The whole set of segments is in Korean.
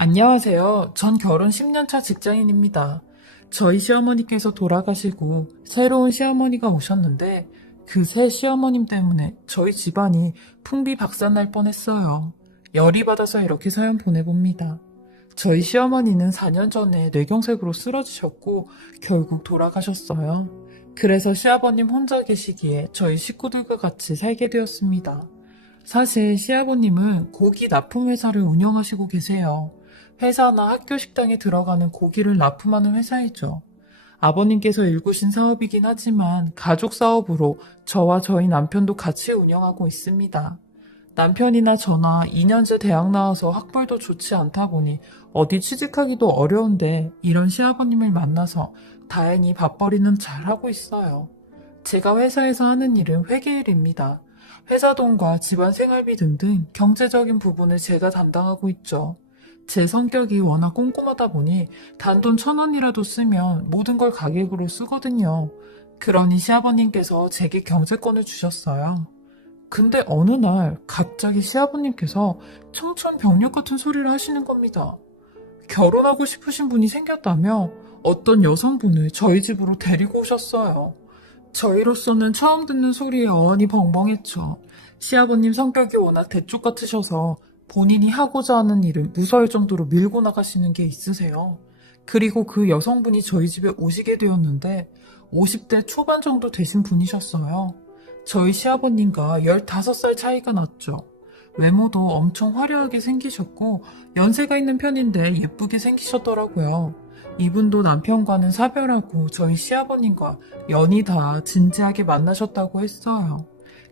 안녕하세요. 전 결혼 10년차 직장인입니다. 저희 시어머니께서 돌아가시고 새로운 시어머니가 오셨는데 그 새 시어머님 때문에 저희 집안이 풍비박산날 뻔했어요. 열이 받아서 이렇게 사연 보내봅니다. 저희 시어머니는 4년 전에 뇌경색으로 쓰러지셨고 결국 돌아가셨어요. 그래서 시아버님 혼자 계시기에 저희 식구들과 같이 살게 되었습니다. 사실 시아버님은 고기 납품 회사를 운영하시고 계세요. 회사나 학교 식당에 들어가는 고기를 납품하는 회사이죠. 아버님께서 일구신 사업이긴 하지만 가족 사업으로 저와 저희 남편도 같이 운영하고 있습니다. 남편이나 저나 2년제 대학 나와서 학벌도 좋지 않다 보니 어디 취직하기도 어려운데 이런 시아버님을 만나서 다행히 밥벌이는 잘하고 있어요. 제가 회사에서 하는 일은 회계일입니다. 회사 돈과 집안 생활비 등등 경제적인 부분을 제가 담당하고 있죠. 제 성격이 워낙 꼼꼼하다 보니 단돈 1,000원이라도 쓰면 모든 걸 가계부로 쓰거든요. 그러니 시아버님께서 제게 경제권을 주셨어요. 근데 어느 날 갑자기 시아버님께서 청천벽력 같은 소리를 하시는 겁니다. 결혼하고 싶으신 분이 생겼다며 어떤 여성분을 저희 집으로 데리고 오셨어요. 저희로서는 처음 듣는 소리에 어안이 벙벙했죠. 시아버님 성격이 워낙 대쪽 같으셔서 본인이 하고자 하는 일을 무서울 정도로 밀고 나가시는 게 있으세요. 그리고 그 여성분이 저희 집에 오시게 되었는데 50대 초반 정도 되신 분이셨어요. 저희 시아버님과 15살 차이가 났죠. 외모도 엄청 화려하게 생기셨고 연세가 있는 편인데 예쁘게 생기셨더라고요. 이분도 남편과는 사별하고 저희 시아버님과 연이 다 진지하게 만나셨다고 했어요.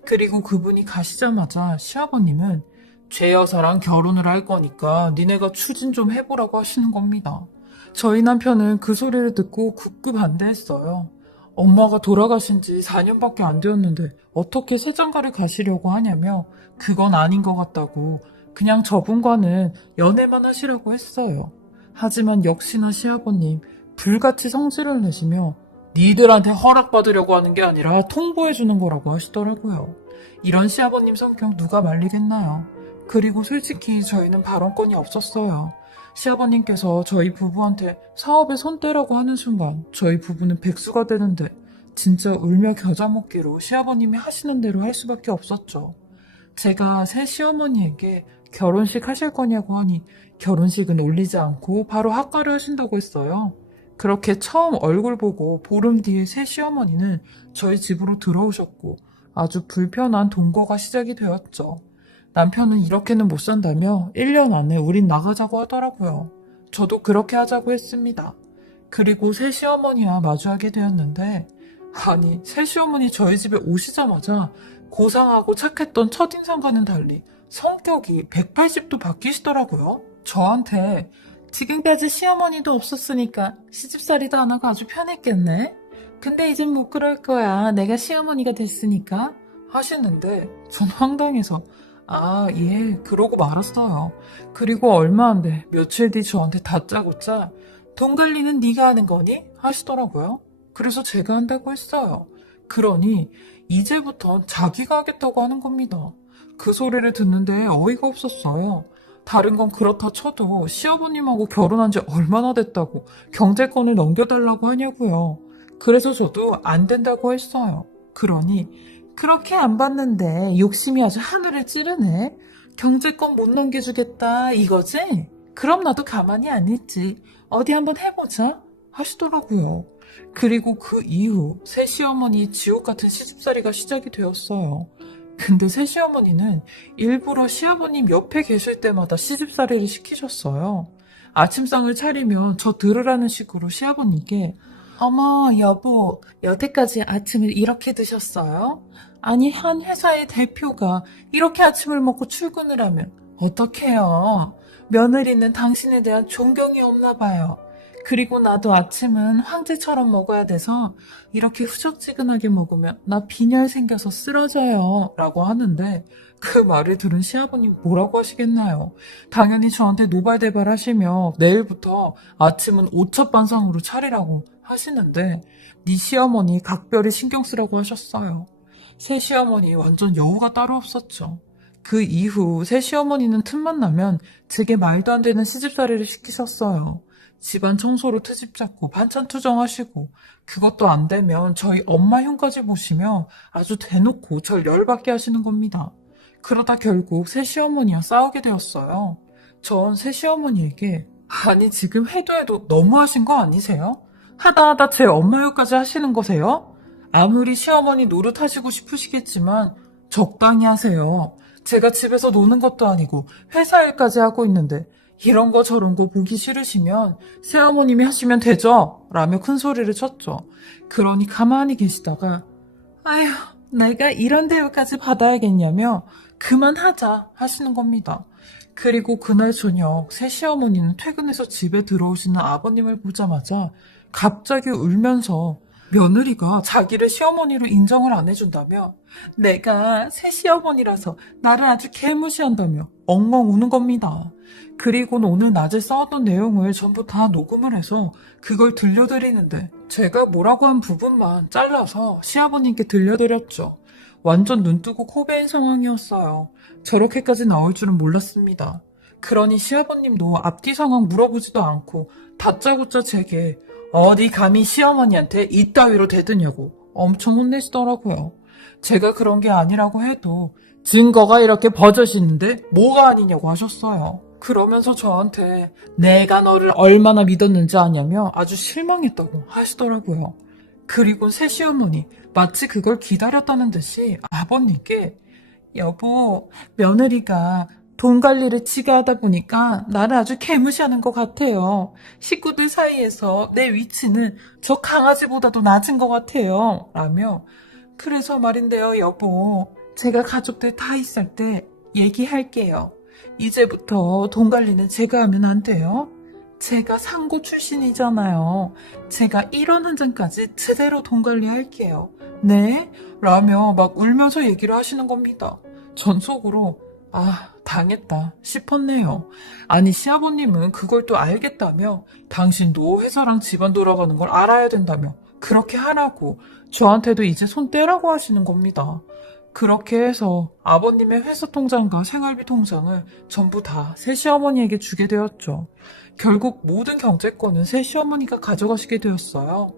그리고 그분이 가시자마자 시아버님은 죄 여사랑 결혼을 할 거니까 니네가 추진 좀 해보라고 하시는 겁니다. 저희 남편은 그 소리를 듣고 굳게 반대했어요. 엄마가 돌아가신 지 4년밖에 안 되었는데 어떻게 새장가를 가시려고 하냐며 그건 아닌 것 같다고 그냥 저분과는 연애만 하시라고 했어요. 하지만 역시나 시아버님 불같이 성질을 내시며 니들한테 허락받으려고 하는 게 아니라 통보해주는 거라고 하시더라고요. 이런 시아버님 성격 누가 말리겠나요? 그리고 솔직히 저희는 발언권이 없었어요. 시아버님께서 저희 부부한테 사업에 손 떼라고 하는 순간 저희 부부는 백수가 되는데 진짜 울며 겨자 먹기로 시아버님이 하시는 대로 할 수밖에 없었죠. 제가 새 시어머니에게 결혼식 하실 거냐고 하니 결혼식은 올리지 않고 바로 학가를 하신다고 했어요. 그렇게 처음 얼굴 보고 보름 뒤에 새 시어머니는 저희 집으로 들어오셨고 아주 불편한 동거가 시작이 되었죠. 남편은 이렇게는 못 산다며 1년 안에 우린 나가자고 하더라고요. 저도 그렇게 하자고 했습니다. 그리고 새 시어머니와 마주하게 되었는데 아니 새 시어머니 저희 집에 오시자마자 고상하고 착했던 첫인상과는 달리 성격이 180도 바뀌시더라고요. 저한테 지금까지 시어머니도 없었으니까 시집살이도 안 하고 아주 편했겠네. 근데 이젠 못 그럴 거야. 내가 시어머니가 됐으니까 하시는데 전 황당해서 아, 예, 그러고 말았어요. 그리고 얼마 안 돼. 며칠 뒤 저한테 다짜고짜 돈 관리는 네가 하는 거니? 하시더라고요. 그래서 제가 한다고 했어요. 그러니 이제부턴 자기가 하겠다고 하는 겁니다. 그 소리를 듣는데 어이가 없었어요. 다른 건 그렇다 쳐도 시아버님하고 결혼한 지 얼마나 됐다고 경제권을 넘겨달라고 하냐고요. 그래서 저도 안 된다고 했어요. 그러니 그렇게 안 봤는데 욕심이 아주 하늘을 찌르네. 경제권 못 넘겨주겠다 이거지? 그럼 나도 가만히 안 있지. 어디 한번 해보자 하시더라고요. 그리고 그 이후 새 시어머니 지옥 같은 시집살이가 시작이 되었어요. 근데 새 시어머니는 일부러 시아버님 옆에 계실 때마다 시집살이를 시키셨어요. 아침상을 차리면 저 들으라는 식으로 시아버님께 어머 여보 여태까지 아침을 이렇게 드셨어요? 아니 한 회사의 대표가 이렇게 아침을 먹고 출근을 하면 어떡해요? 며느리는 당신에 대한 존경이 없나 봐요. 그리고 나도 아침은 황제처럼 먹어야 돼서 이렇게 후적지근하게 먹으면 나 빈혈 생겨서 쓰러져요 라고 하는데 그 말을 들은 시아버님 뭐라고 하시겠나요? 당연히 저한테 노발대발 하시며 내일부터 아침은 오첩반상으로 차리라고 하시는데 네 시어머니 각별히 신경 쓰라고 하셨어요. 새 시어머니 완전 여우가 따로 없었죠. 그 이후 새 시어머니는 틈만 나면 제게 말도 안 되는 시집살이를 시키셨어요. 집안 청소로 트집 잡고 반찬 투정하시고 그것도 안 되면 저희 엄마 흉까지 보시며 아주 대놓고 절 열받게 하시는 겁니다. 그러다 결국 새 시어머니와 싸우게 되었어요. 전 새 시어머니에게 아니 지금 해도 너무하신 거 아니세요? 하다 제 엄마 욕까지 하시는 거세요? 아무리 시어머니 노릇하시고 싶으시겠지만 적당히 하세요. 제가 집에서 노는 것도 아니고 회사 일까지 하고 있는데 이런 거 저런 거 보기 싫으시면 새어머님이 하시면 되죠? 라며 큰 소리를 쳤죠. 그러니 가만히 계시다가 아휴 내가 이런 대우까지 받아야겠냐며 그만하자 하시는 겁니다. 그리고 그날 저녁 새 시어머니는 퇴근해서 집에 들어오시는 아버님을 보자마자 갑자기 울면서 며느리가 자기를 시어머니로 인정을 안 해준다며 내가 새 시어머니라서 나를 아주 개무시한다며 엉엉 우는 겁니다. 그리고는 오늘 낮에 싸웠던 내용을 전부 다 녹음을 해서 그걸 들려드리는데 제가 뭐라고 한 부분만 잘라서 시아버님께 들려드렸죠. 완전 눈뜨고 코베인 상황이었어요. 저렇게까지 나올 줄은 몰랐습니다. 그러니 시아버님도 앞뒤 상황 물어보지도 않고 다짜고짜 제게 어디 감히 시어머니한테 이따위로 대드냐고 엄청 혼내시더라고요. 제가 그런 게 아니라고 해도 증거가 이렇게 버젓이는데 뭐가 아니냐고 하셨어요. 그러면서 저한테 내가 너를 얼마나 믿었는지 아냐며 아주 실망했다고 하시더라고요. 그리고 새 시어머니 마치 그걸 기다렸다는 듯이 아버님께 여보 며느리가 돈 관리를 지가 하다 보니까 나를 아주 개무시하는 것 같아요. 식구들 사이에서 내 위치는 저 강아지보다도 낮은 것 같아요. 라며 그래서 말인데요 여보 제가 가족들 다 있을 때 얘기할게요. 이제부터 돈 관리는 제가 하면 안 돼요? 제가 상고 출신이잖아요. 제가 1원 한 장까지 제대로 돈 관리할게요. 네? 라며 막 울면서 얘기를 하시는 겁니다. 전 속으로 당했다 싶었네요. 아니 시아버님은 그걸 또 알겠다며 당신도 회사랑 집안 돌아가는 걸 알아야 된다며 그렇게 하라고 저한테도 이제 손 떼라고 하시는 겁니다. 그렇게 해서 아버님의 회사 통장과 생활비 통장을 전부 다 새 시어머니에게 주게 되었죠. 결국 모든 경제권은 새 시어머니가 가져가시게 되었어요.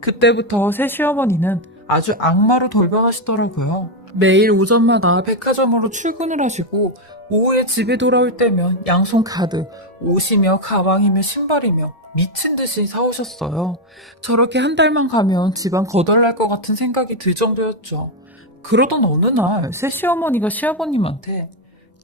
그때부터 새 시어머니는 아주 악마로 돌변하시더라고요. 매일 오전마다 백화점으로 출근을 하시고 오후에 집에 돌아올 때면 양손 가득 옷이며 가방이며 신발이며 미친 듯이 사오셨어요. 저렇게 한 달만 가면 집안 거덜날 것 같은 생각이 들 정도였죠. 그러던 어느 날 새 시어머니가 시아버님한테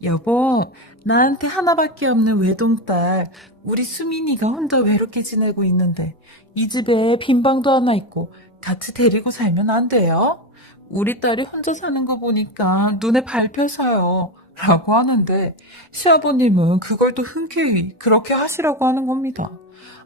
여보 나한테 하나밖에 없는 외동딸 우리 수민이가 혼자 외롭게 지내고 있는데 이 집에 빈 방도 하나 있고 같이 데리고 살면 안 돼요? 우리 딸이 혼자 사는 거 보니까 눈에 밟혀서요. 라고 하는데 시아버님은 그걸 또 흔쾌히 그렇게 하시라고 하는 겁니다.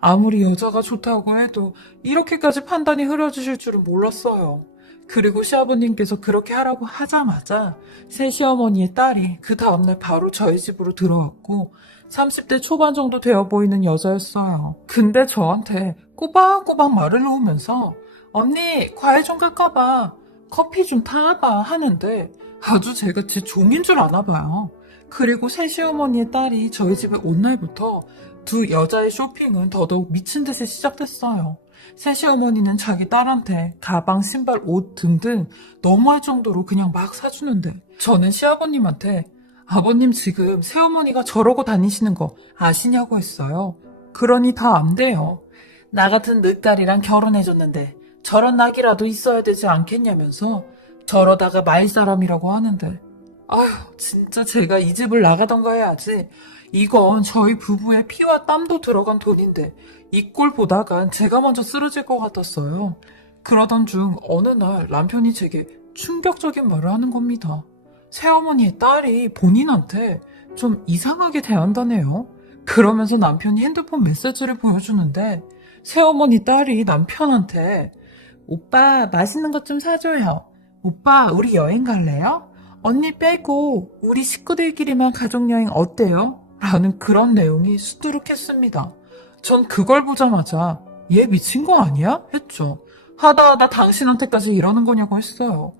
아무리 여자가 좋다고 해도 이렇게까지 판단이 흐려지실 줄은 몰랐어요. 그리고 시아버님께서 그렇게 하라고 하자마자 새 시어머니의 딸이 그 다음날 바로 저희 집으로 들어왔고 30대 초반 정도 되어 보이는 여자였어요. 근데 저한테 꼬박꼬박 말을 놓으면서 언니 과일 좀 깎아봐. 커피 좀 타봐 하는데 아주 제가 제 종인 줄 아나 봐요. 그리고 새 시어머니의 딸이 저희 집에 온 날부터 두 여자의 쇼핑은 더더욱 미친 듯이 시작됐어요. 새 시어머니는 자기 딸한테 가방, 신발, 옷 등등 너무할 정도로 그냥 막 사주는데 저는 시아버님한테 아버님 지금 새어머니가 저러고 다니시는 거 아시냐고 했어요. 그러니 다 안 돼요. 나 같은 늑딸이랑 결혼해줬는데 저런 낙이라도 있어야 되지 않겠냐면서 저러다가 말사람이라고 하는데 아휴 진짜 제가 이 집을 나가던가 해야지. 이건 저희 부부의 피와 땀도 들어간 돈인데 이 꼴 보다간 제가 먼저 쓰러질 것 같았어요. 그러던 중 어느 날 남편이 제게 충격적인 말을 하는 겁니다. 새어머니의 딸이 본인한테 좀 이상하게 대한다네요. 그러면서 남편이 핸드폰 메시지를 보여주는데 새어머니 딸이 남편한테 오빠 맛있는 것 좀 사줘요. 오빠 우리 여행 갈래요? 언니 빼고 우리 식구들끼리만 가족여행 어때요? 라는 그런 내용이 수두룩했습니다. 전 그걸 보자마자 얘 미친 거 아니야? 했죠. 하다 당신한테까지 이러는 거냐고 했어요.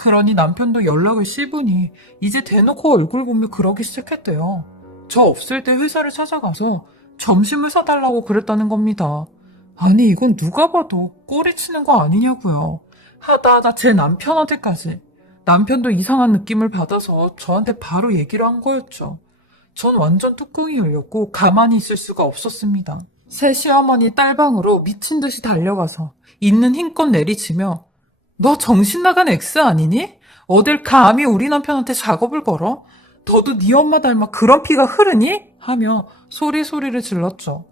그러니 남편도 연락을 씹으니 이제 대놓고 얼굴 보며 그러기 시작했대요. 저 없을 때 회사를 찾아가서 점심을 사달라고 그랬다는 겁니다. 아니 이건 누가 봐도 꼬리치는 거 아니냐고요. 하다 제 남편한테까지. 남편도 이상한 느낌을 받아서 저한테 바로 얘기를 한 거였죠. 전 완전 뚜껑이 열렸고 가만히 있을 수가 없었습니다. 새 시어머니 딸방으로 미친 듯이 달려가서 있는 힘껏 내리치며 너 정신 나간 엑스 아니니? 어딜 감히 우리 남편한테 작업을 걸어? 너도 네 엄마 닮아 그런 피가 흐르니? 하며 소리를 질렀죠.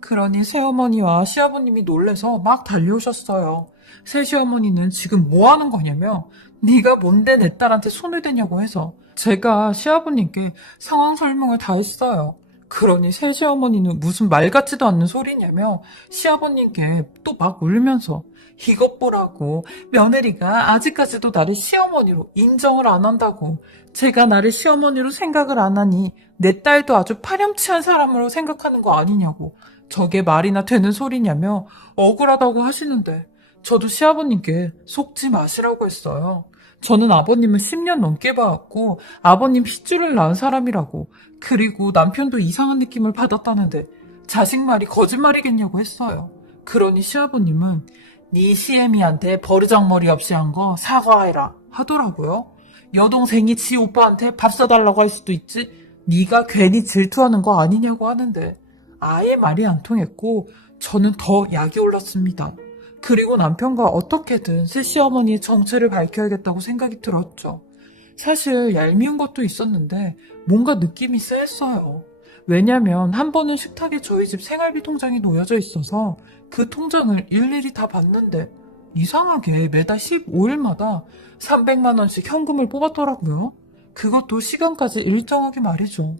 그러니 새어머니와 시아버님이 놀래서 막 달려오셨어요. 새 시어머니는 지금 뭐 하는 거냐며 네가 뭔데 내 딸한테 손을 대냐고 해서 제가 시아버님께 상황 설명을 다 했어요. 그러니 새 시어머니는 무슨 말 같지도 않는 소리냐며 시아버님께 또 막 울면서 이것 보라고 며느리가 아직까지도 나를 시어머니로 인정을 안 한다고 제가 나를 시어머니로 생각을 안 하니 내 딸도 아주 파렴치한 사람으로 생각하는 거 아니냐고 저게 말이나 되는 소리냐며 억울하다고 하시는데 저도 시아버님께 속지 마시라고 했어요. 저는 아버님을 10년 넘게 봐왔고 아버님 핏줄을 낳은 사람이라고 그리고 남편도 이상한 느낌을 받았다는데 자식 말이 거짓말이겠냐고 했어요. 그러니 시아버님은 네 시애미한테 버르장머리 없이 한 거 사과해라 하더라고요. 여동생이 지 오빠한테 밥 사달라고 할 수도 있지 네가 괜히 질투하는 거 아니냐고 하는데 아예 말이 안 통했고 저는 더 약이 올랐습니다. 그리고 남편과 어떻게든 새 시어머니의 정체를 밝혀야겠다고 생각이 들었죠. 사실 얄미운 것도 있었는데 뭔가 느낌이 쎄했어요. 왜냐면 한 번은 식탁에 저희 집 생활비 통장이 놓여져 있어서 그 통장을 일일이 다 봤는데 이상하게 매달 15일마다 300만 원씩 현금을 뽑았더라고요. 그것도 시간까지 일정하게 말이죠.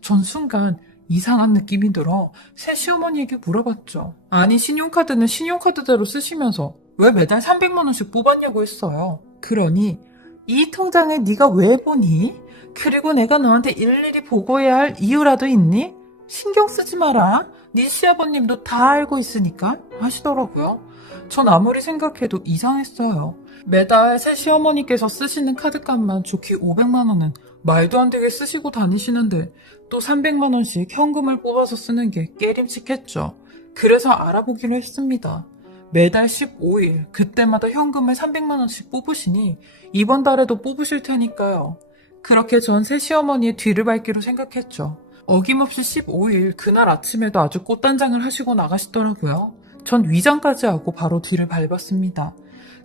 전 순간 이상한 느낌이 들어 새 시어머니에게 물어봤죠. 아니 신용카드는 신용카드대로 쓰시면서 왜 매달 300만 원씩 뽑았냐고 했어요. 그러니 이 통장을 네가 왜 보니? 그리고 내가 너한테 일일이 보고해야 할 이유라도 있니? 신경 쓰지 마라. 네 시아버님도 다 알고 있으니까 하시더라고요. 전 아무리 생각해도 이상했어요. 매달 새 시어머니께서 쓰시는 카드값만 좋게 500만 원은 말도 안 되게 쓰시고 다니시는데 또 300만 원씩 현금을 뽑아서 쓰는 게 깨림칙했죠. 그래서 알아보기로 했습니다. 매달 15일 그때마다 현금을 300만 원씩 뽑으시니 이번 달에도 뽑으실 테니까요. 그렇게 전 새 시어머니의 뒤를 밟기로 생각했죠. 어김없이 15일 그날 아침에도 아주 꽃단장을 하시고 나가시더라고요. 전 위장까지 하고 바로 뒤를 밟았습니다.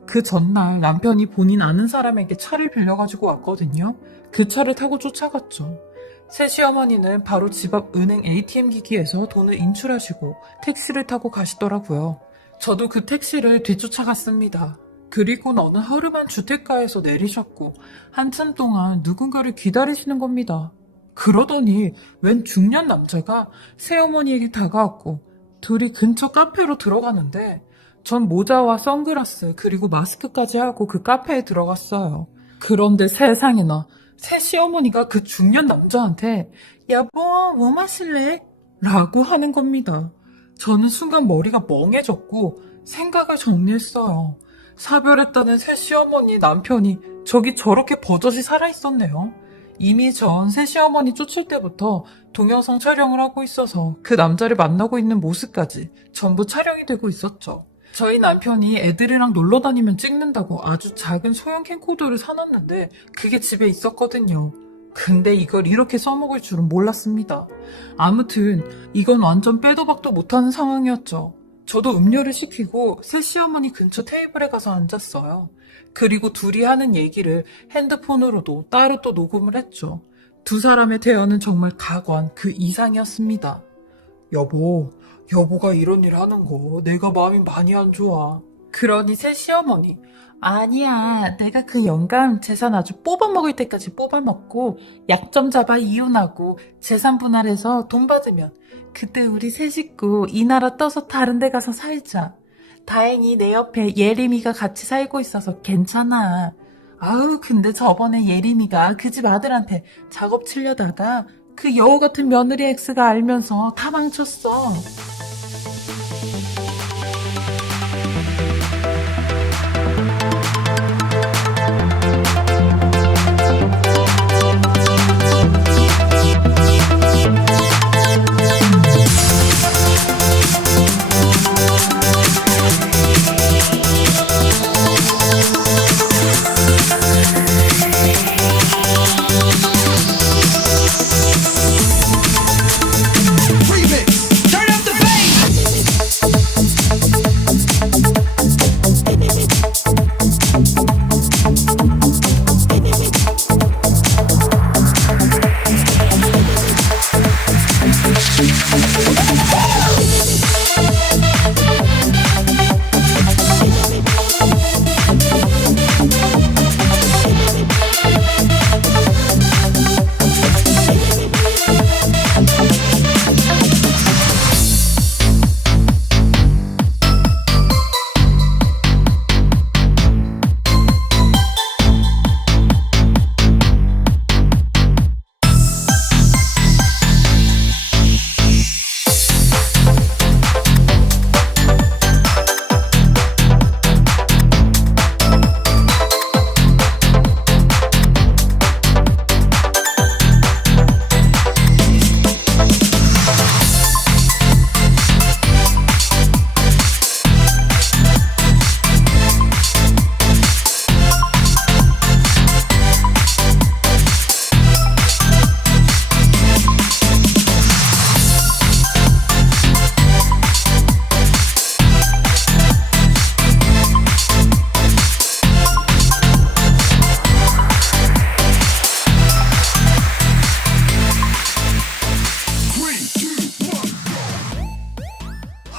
그 전날 남편이 본인 아는 사람에게 차를 빌려가지고 왔거든요. 그 차를 타고 쫓아갔죠. 새 시어머니는 바로 집 앞 은행 ATM 기기에서 돈을 인출하시고 택시를 타고 가시더라고요. 저도 그 택시를 뒤쫓아갔습니다. 그리고 어느 허름한 주택가에서 내리셨고 한참 동안 누군가를 기다리시는 겁니다. 그러더니 웬 중년 남자가 새어머니에게 다가왔고 둘이 근처 카페로 들어가는데 전 모자와 선글라스 그리고 마스크까지 하고 그 카페에 들어갔어요. 그런데 세상에나 새 시어머니가 그 중년 남자한테 여보 뭐 마실래? 라고 하는 겁니다. 저는 순간 머리가 멍해졌고 생각을 정리했어요. 사별했다는 새 시어머니 남편이 저기 저렇게 버젓이 살아있었네요. 이미 전 새 시어머니 쫓을 때부터 동영상 촬영을 하고 있어서 그 남자를 만나고 있는 모습까지 전부 촬영이 되고 있었죠. 저희 남편이 애들이랑 놀러 다니면 찍는다고 아주 작은 소형 캠코더를 사놨는데 그게 집에 있었거든요. 근데 이걸 이렇게 써먹을 줄은 몰랐습니다. 아무튼 이건 완전 빼도 박도 못하는 상황이었죠. 저도 음료를 시키고 새 시어머니 근처 테이블에 가서 앉았어요. 그리고 둘이 하는 얘기를 핸드폰으로도 따로 또 녹음을 했죠. 두 사람의 대화는 정말 가관 그 이상이었습니다. 여보가 이런 일 하는 거 내가 마음이 많이 안 좋아. 그러니 새 시어머니 아니야 내가 그 영감 재산 아주 뽑아먹을 때까지 뽑아먹고 약점 잡아 이혼하고 재산 분할해서 돈 받으면 그때 우리 세 식구 이 나라 떠서 다른 데 가서 살자. 다행히 내 옆에 예림이가 같이 살고 있어서 괜찮아. 아우 근데 저번에 예림이가 그 집 아들한테 작업 치려다가 그 여우 같은 며느리 X가 알면서 다 망쳤어.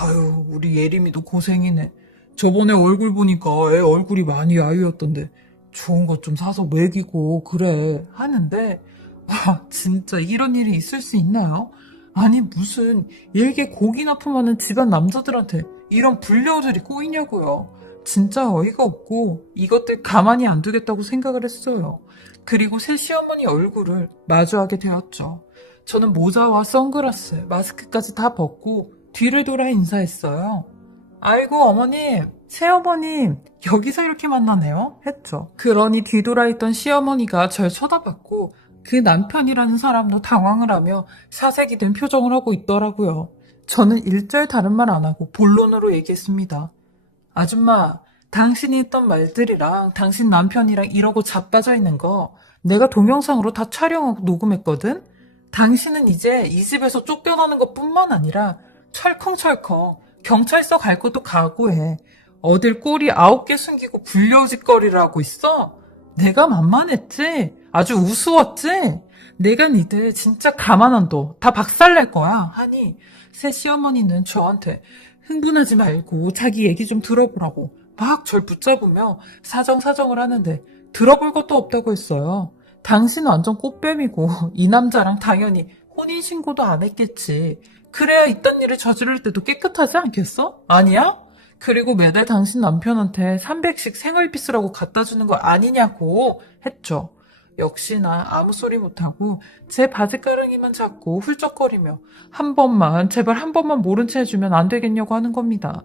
아유, 우리 예림이도 고생이네. 저번에 얼굴 보니까 애 얼굴이 많이 야위었던데 좋은 것 좀 사서 먹이고 그래 하는데 와, 진짜 이런 일이 있을 수 있나요? 아니 무슨 일개 고기 납품하는 집안 남자들한테 이런 불려들이 꼬이냐고요. 진짜 어이가 없고 이것들 가만히 안 두겠다고 생각을 했어요. 그리고 새 시어머니 얼굴을 마주하게 되었죠. 저는 모자와 선글라스, 마스크까지 다 벗고 뒤를 돌아 인사했어요. 아이고 어머님, 새어머님 여기서 이렇게 만나네요 했죠. 그러니 뒤돌아 있던 시어머니가 절 쳐다봤고 그 남편이라는 사람도 당황을 하며 사색이 된 표정을 하고 있더라고요. 저는 일절 다른 말 안 하고 본론으로 얘기했습니다. 아줌마, 당신이 했던 말들이랑 당신 남편이랑 이러고 자빠져 있는 거 내가 동영상으로 다 촬영하고 녹음했거든? 당신은 이제 이 집에서 쫓겨나는 것뿐만 아니라 철컹철컹 경찰서 갈 것도 각오해. 어딜 꼬리 9개 숨기고 불려짓거리를 하고 있어? 내가 만만했지? 아주 우스웠지? 내가 니들 진짜 가만 안 둬. 다 박살낼 거야. 하니 새 시어머니는 저한테 흥분하지 말고 자기 얘기 좀 들어보라고 막 절 붙잡으며 사정사정을 하는데 들어볼 것도 없다고 했어요. 당신은 완전 꽃뱀이고 이 남자랑 당연히 혼인신고도 안 했겠지. 그래야 이딴 일을 저지를 때도 깨끗하지 않겠어? 아니야? 그리고 매달 당신 남편한테 300씩 생활비스라고 갖다 주는 거 아니냐고 했죠. 역시나 아무 소리 못하고 제 바지가랑이만 잡고 훌쩍거리며 한 번만 제발 한 번만 모른 채 해주면 안 되겠냐고 하는 겁니다.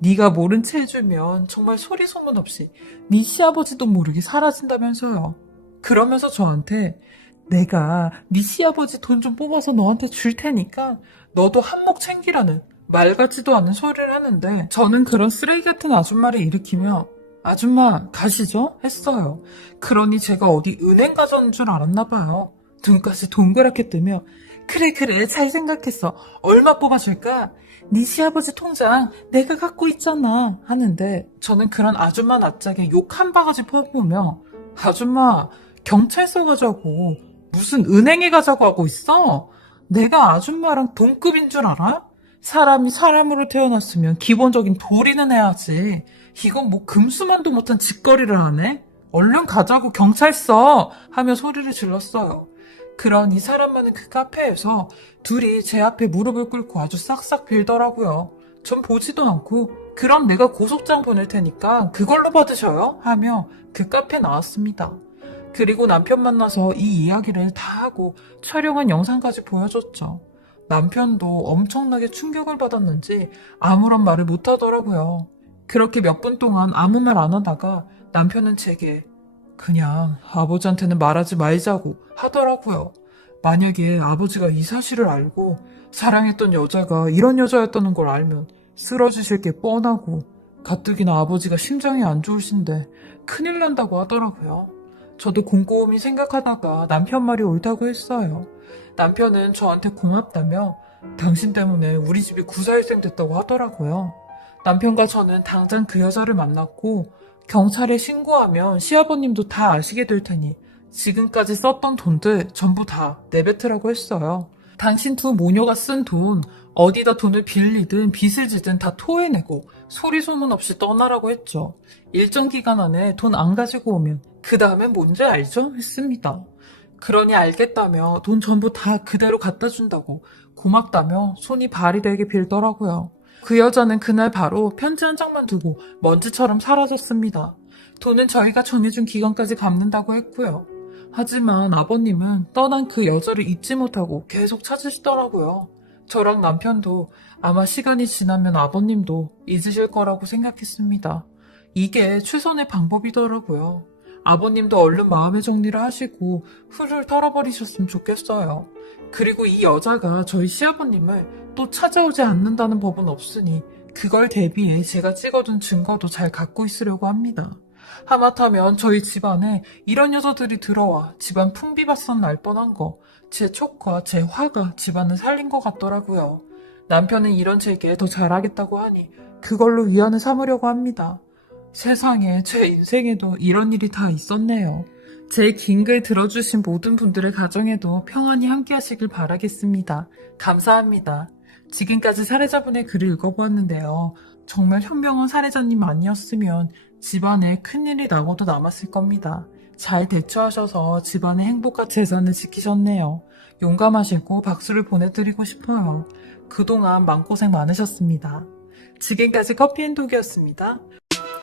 네가 모른 채 해주면 정말 소리 소문 없이 네 시아버지도 모르게 사라진다면서요. 그러면서 저한테 내가 네 시아버지 돈 좀 뽑아서 너한테 줄 테니까 너도 한몫 챙기라는 말 같지도 않은 소리를 하는데 저는 그런 쓰레기 같은 아줌마를 일으키며 아줌마 가시죠? 했어요. 그러니 제가 어디 은행 가자는 줄 알았나 봐요. 눈까지 동그랗게 뜨며 그래 잘 생각했어. 얼마 뽑아줄까? 네 시아버지 통장 내가 갖고 있잖아 하는데 저는 그런 아줌마 낯짝에 욕 한 바가지 퍼부으며 아줌마 경찰서 가자고 무슨 은행에 가자고 하고 있어? 내가 아줌마랑 동급인 줄 알아? 사람이 사람으로 태어났으면 기본적인 도리는 해야지. 이건 뭐 금수만도 못한 짓거리를 하네? 얼른 가자고 경찰서 하며 소리를 질렀어요. 그러니 사람 많은 그 카페에서 둘이 제 앞에 무릎을 꿇고 아주 싹싹 빌더라고요. 전 보지도 않고 그럼 내가 고소장 보낼 테니까 그걸로 받으셔요 하며 그 카페 나왔습니다. 그리고 남편 만나서 이 이야기를 다 하고 촬영한 영상까지 보여줬죠. 남편도 엄청나게 충격을 받았는지 아무런 말을 못하더라고요. 그렇게 몇 분 동안 아무 말 안 하다가 남편은 제게 그냥 아버지한테는 말하지 말자고 하더라고요. 만약에 아버지가 이 사실을 알고 사랑했던 여자가 이런 여자였다는 걸 알면 쓰러지실 게 뻔하고 가뜩이나 아버지가 심장이 안 좋으신데 큰일 난다고 하더라고요. 저도 곰곰이 생각하다가 남편 말이 옳다고 했어요. 남편은 저한테 고맙다며 당신 때문에 우리 집이 구사일생 됐다고 하더라고요. 남편과 저는 당장 그 여자를 만났고 경찰에 신고하면 시아버님도 다 아시게 될 테니 지금까지 썼던 돈들 전부 다 내뱉으라고 했어요. 당신 두 모녀가 쓴 돈 어디다 돈을 빌리든 빚을 지든 다 토해내고 소리 소문 없이 떠나라고 했죠. 일정 기간 안에 돈 안 가지고 오면 그 다음엔 뭔지 알죠? 했습니다. 그러니 알겠다며 돈 전부 다 그대로 갖다 준다고 고맙다며 손이 발이 되게 빌더라고요. 그 여자는 그날 바로 편지 한 장만 두고 먼지처럼 사라졌습니다. 돈은 저희가 정해준 기간까지 갚는다고 했고요. 하지만 아버님은 떠난 그 여자를 잊지 못하고 계속 찾으시더라고요. 저랑 남편도 아마 시간이 지나면 아버님도 잊으실 거라고 생각했습니다. 이게 최선의 방법이더라고요. 아버님도 얼른 마음의 정리를 하시고 훌훌 털어버리셨으면 좋겠어요. 그리고 이 여자가 저희 시아버님을 또 찾아오지 않는다는 법은 없으니 그걸 대비해 제가 찍어둔 증거도 잘 갖고 있으려고 합니다. 하마터면 저희 집안에 이런 여자들이 들어와 집안 풍비박산 날 뻔한 거, 제 촉과 제 화가 집안을 살린 것 같더라고요. 남편은 이런 제게 더 잘하겠다고 하니 그걸로 위안을 삼으려고 합니다. 세상에 제 인생에도 이런 일이 다 있었네요. 제 긴 글 들어주신 모든 분들의 가정에도 평안히 함께 하시길 바라겠습니다. 감사합니다. 지금까지 살해자분의 글을 읽어보았는데요. 정말 현명한 살해자님 아니었으면 집안에 큰일이 나고도 남았을 겁니다. 잘 대처하셔서 집안의 행복과 재산을 지키셨네요. 용감하시고 박수를 보내드리고 싶어요. 그동안 마음고생 많으셨습니다. 지금까지 커피앤톡이었습니다.